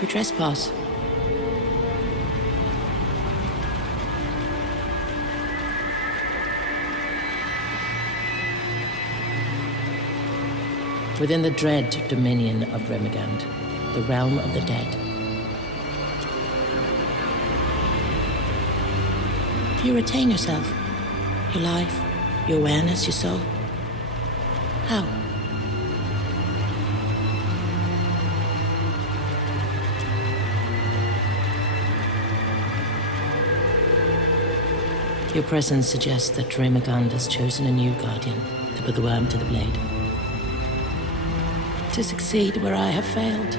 You trespass. Within the dread dominion of Rynhaedr, the realm of the dead. You retain yourself, your life, your awareness, your soul. How? Your presence suggests that Rynhaedr has chosen a new guardian to put the worm to the blade. To succeed where I have failed.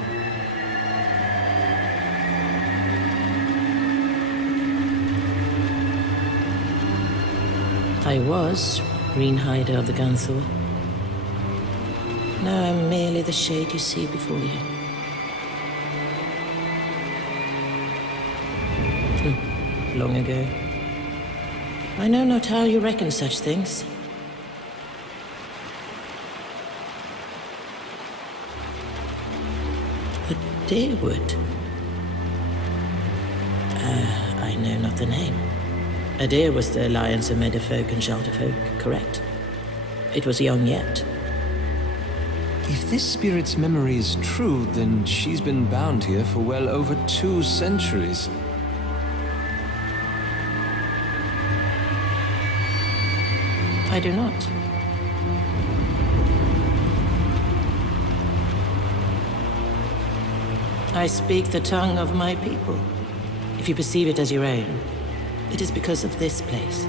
I was Rynhaedr of the Gunthor. Now I'm merely the shade you see before you. Long ago. I know not how you reckon such things. The Deerwood? I know not the name. Adir was the alliance of Meadowfolk and Shelterfolk, correct? It was young yet. If this spirit's memory is true, then she's been bound here for well over 2 centuries. I do not. I speak the tongue of my people. If you perceive it as your own, it is because of this place.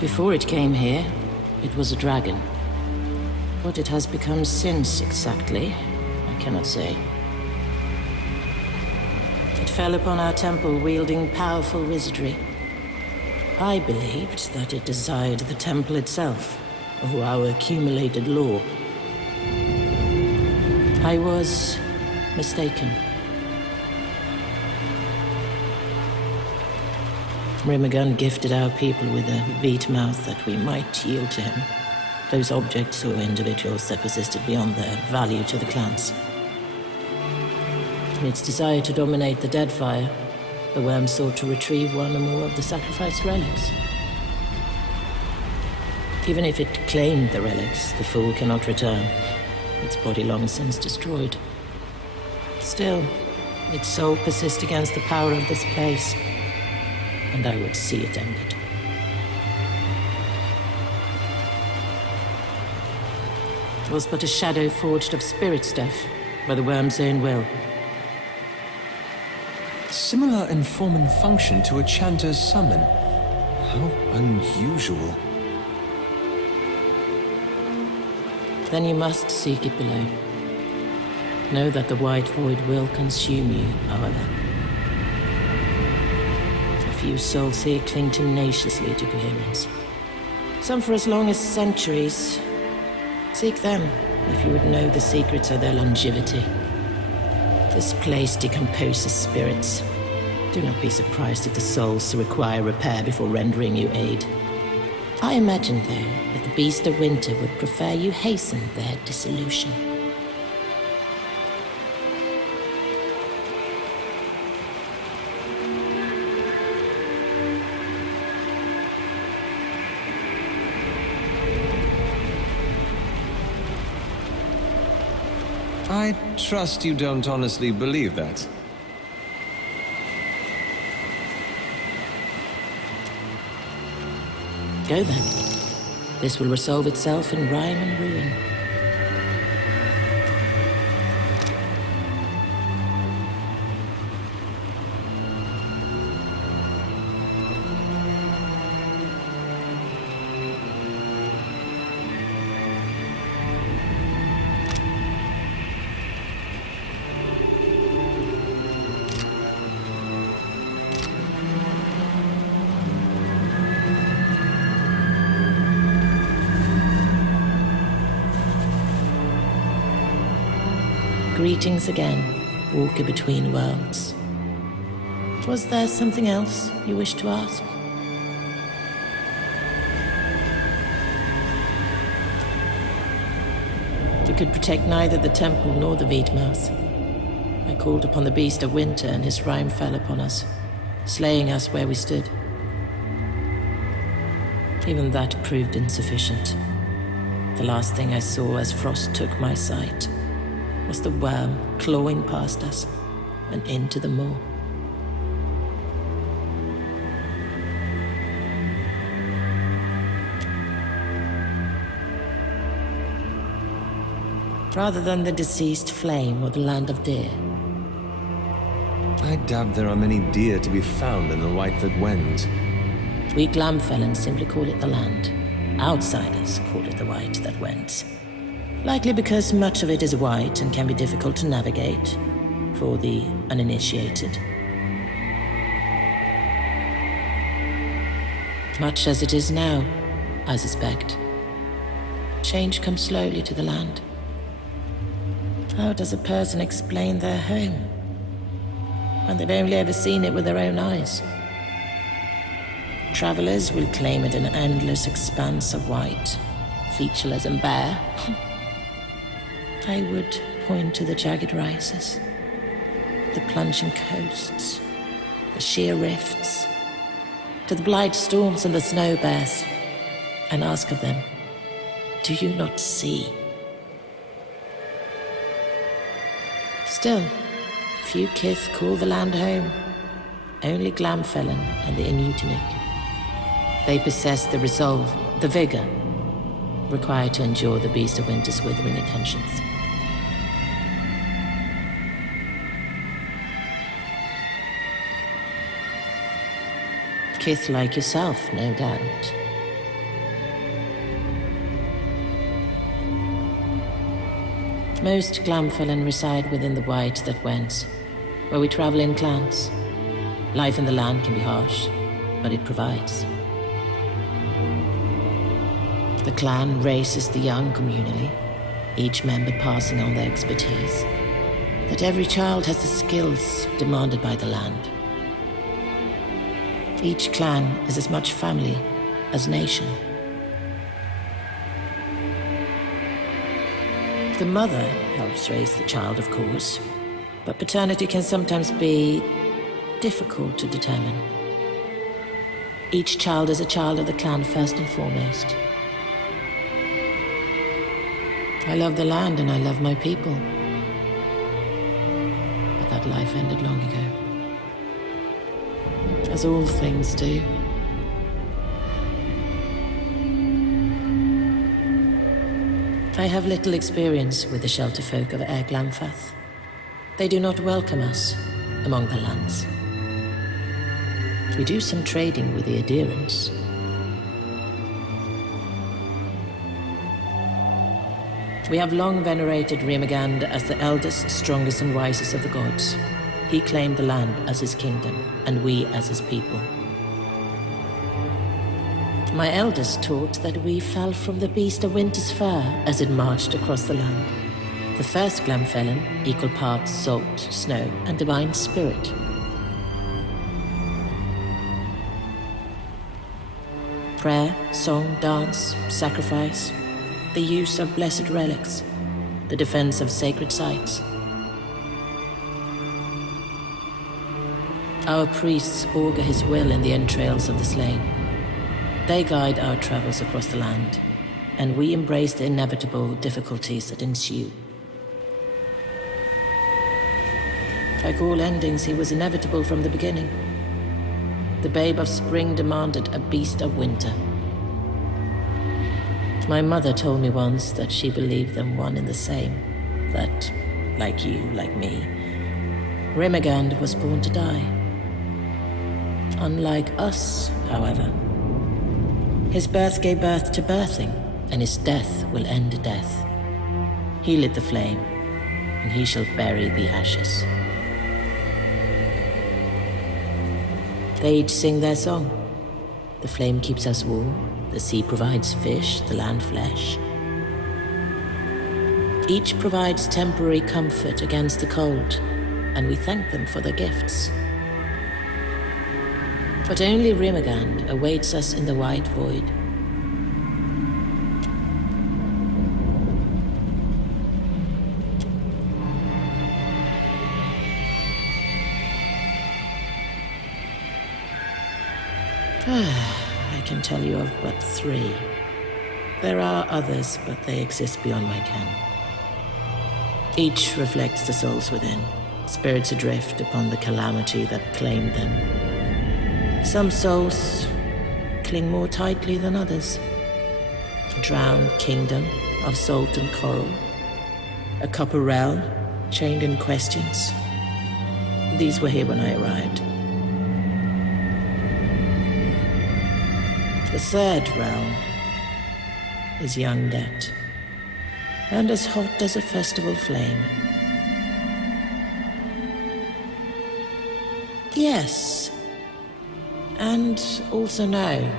Before it came here, it was a dragon. What it has become since, exactly, I cannot say. It fell upon our temple wielding powerful wizardry. I believed that it desired the temple itself, or our accumulated lore. I was mistaken. Rynhaedr gifted our people with a beat mouth that we might yield to him. Those objects or individuals that persisted beyond their value to the clans. In its desire to dominate the Deadfire, the worm sought to retrieve one or more of the sacrificed relics. Even if it claimed the relics, the fool cannot return. Its body long since destroyed. Still, its soul persists against the power of this place, and I would see it ended. It was but a shadow forged of spirit stuff, by the worm's own will. Similar in form and function to a chanter's summon. How unusual. Then you must seek it below. Know that the white void will consume you, however. A few souls here cling tenaciously to coherence. Some for as long as centuries. Seek them, if you would know the secrets of their longevity. This place decomposes spirits. Do not be surprised if the souls require repair before rendering you aid. I imagine, though, that the Beast of Winter would prefer you hasten their dissolution. I trust you don't honestly believe that. Go then. This will resolve itself in rhyme and ruin. Greetings again, walker between worlds. Was there something else you wished to ask? To could protect neither the temple nor the Wiedmouth. I called upon the beast of winter, and his rime fell upon us, slaying us where we stood. Even that proved insufficient. The last thing I saw as frost took my sight was the worm clawing past us and into the moor. Rather than the deceased flame or the land of deer. I doubt there are many deer to be found in the White that went. We Glamfellans simply call it the land. Outsiders call it the White that went. Likely because much of it is white and can be difficult to navigate for the uninitiated. Much as it is now, I suspect. Change comes slowly to the land. How does a person explain their home when they've only ever seen it with their own eyes? Travelers will claim it an endless expanse of white, featureless and bare. I would point to the jagged rises, the plunging coasts, the sheer rifts, to the blight storms and the snow bears, and ask of them, do you not see? Still, few kith call the land home. Only Glamfellen and the Inutinic. They possess the resolve, the vigor, required to endure the beast of winter's withering attentions. Kith like yourself, no doubt. Most Glamfellen reside within the White that went, where we travel in clans. Life in the land can be harsh, but it provides. The clan raises the young communally, each member passing on their expertise, that every child has the skills demanded by the land. Each clan is as much family as nation. The mother helps raise the child, of course, but paternity can sometimes be difficult to determine. Each child is a child of the clan first and foremost. I love the land and I love my people. But that life ended long ago. As all things do. I have little experience with the shelter folk of Air Glamfath. They do not welcome us among the lands. We do some trading with the adherents. We have long venerated Rynhaedr as the eldest, strongest and wisest of the gods. He claimed the land as his kingdom, and we as his people. My elders taught that we fell from the beast of winter's fur as it marched across the land. The first Glamfellen, equal parts salt, snow, and divine spirit. Prayer, song, dance, sacrifice, the use of blessed relics, the defense of sacred sites. Our priests augur his will in the entrails of the slain. They guide our travels across the land, and we embrace the inevitable difficulties that ensue. Like all endings, he was inevitable from the beginning. The babe of spring demanded a beast of winter. My mother told me once that she believed them one and the same, that, like you, like me, Rynhaedr was born to die. Unlike us, however, his birth gave birth to birthing, and his death will end death. He lit the flame, and he shall bury the ashes. They each sing their song. The flame keeps us warm, the sea provides fish, the land flesh. Each provides temporary comfort against the cold, and we thank them for their gifts. But only Rynhaedr awaits us in the white void. I can tell you of but 3. There are others, but they exist beyond my ken. Each reflects the souls within, spirits adrift upon the calamity that claimed them. Some souls cling more tightly than others. A drowned kingdom of salt and coral. A copper realm, chained in questions. These were here when I arrived. The 3rd realm is undead, and as hot as a festival flame. Yes, and also no.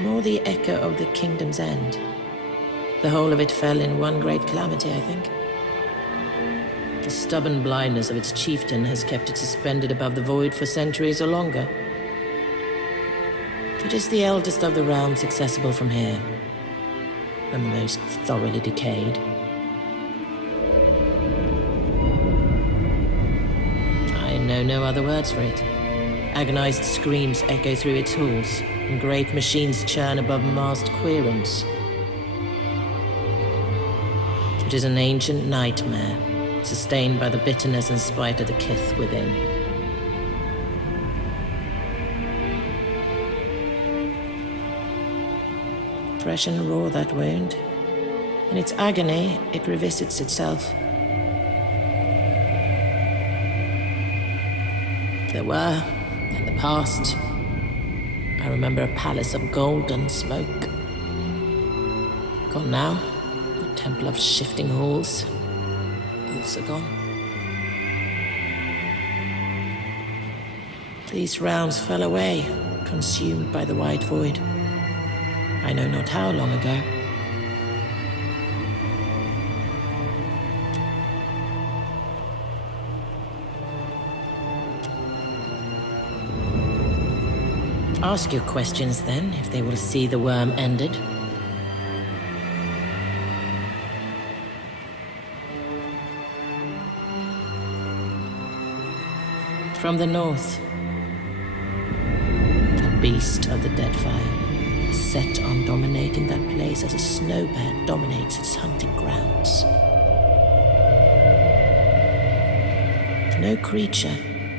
More the echo of the kingdom's end. The whole of it fell in one great calamity, I think. The stubborn blindness of its chieftain has kept it suspended above the void for centuries or longer. It is the eldest of the realms accessible from here, and the most thoroughly decayed. I know no other words for it. Agonized screams echo through its halls, and great machines churn above massed queerings. It is an ancient nightmare, sustained by the bitterness and spite of the kith within. Fresh and raw, that wound. In its agony, it revisits itself. There were, in the past, I remember a palace of golden smoke. Gone now, a temple of shifting halls, also gone. These realms fell away, consumed by the white void. I know not how long ago. Ask your questions then, if they will see the worm ended. From the north, a beast of the dead fire, set on dominating that place as a snow bear dominates its hunting grounds. No creature,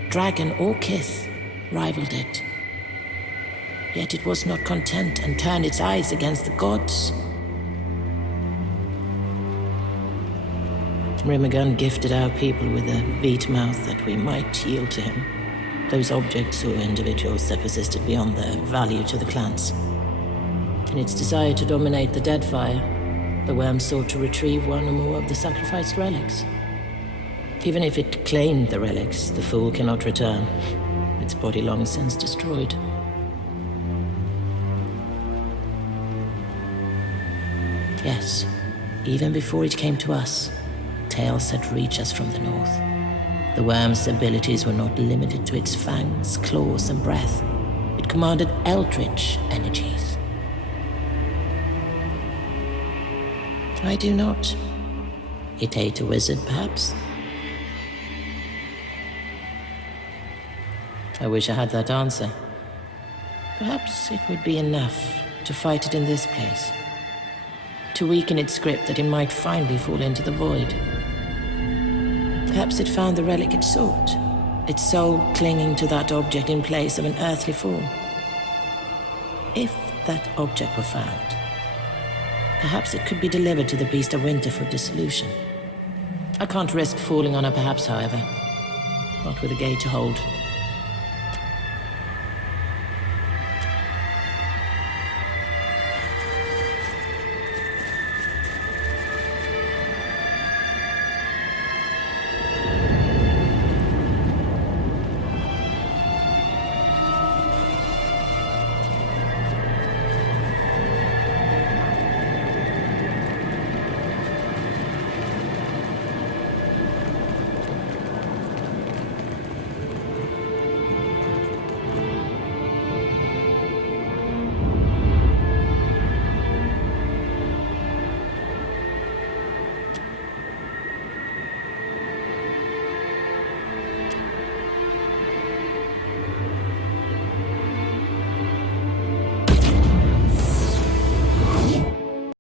dragon or kith, rivaled it. Yet it was not content and turned its eyes against the gods. Rynhaedr gifted our people with a beat mouth that we might yield to him. Those objects or individuals that persisted beyond their value to the clans. In its desire to dominate the Deadfire, the worm sought to retrieve one or more of the sacrificed relics. Even if it claimed the relics, the fool cannot return. Its body long since destroyed. Yes, even before it came to us, tales had reached us from the north. The worm's abilities were not limited to its fangs, claws, and breath. It commanded eldritch energies. I do not. It ate a wizard, perhaps? I wish I had that answer. Perhaps it would be enough to fight it in this place. To weaken its grip that it might finally fall into the void. Perhaps it found the relic it sought, its soul clinging to that object in place of an earthly form. If that object were found, perhaps it could be delivered to the Beast of Winter for dissolution. I can't risk falling on her perhaps, however. Not with a gate to hold.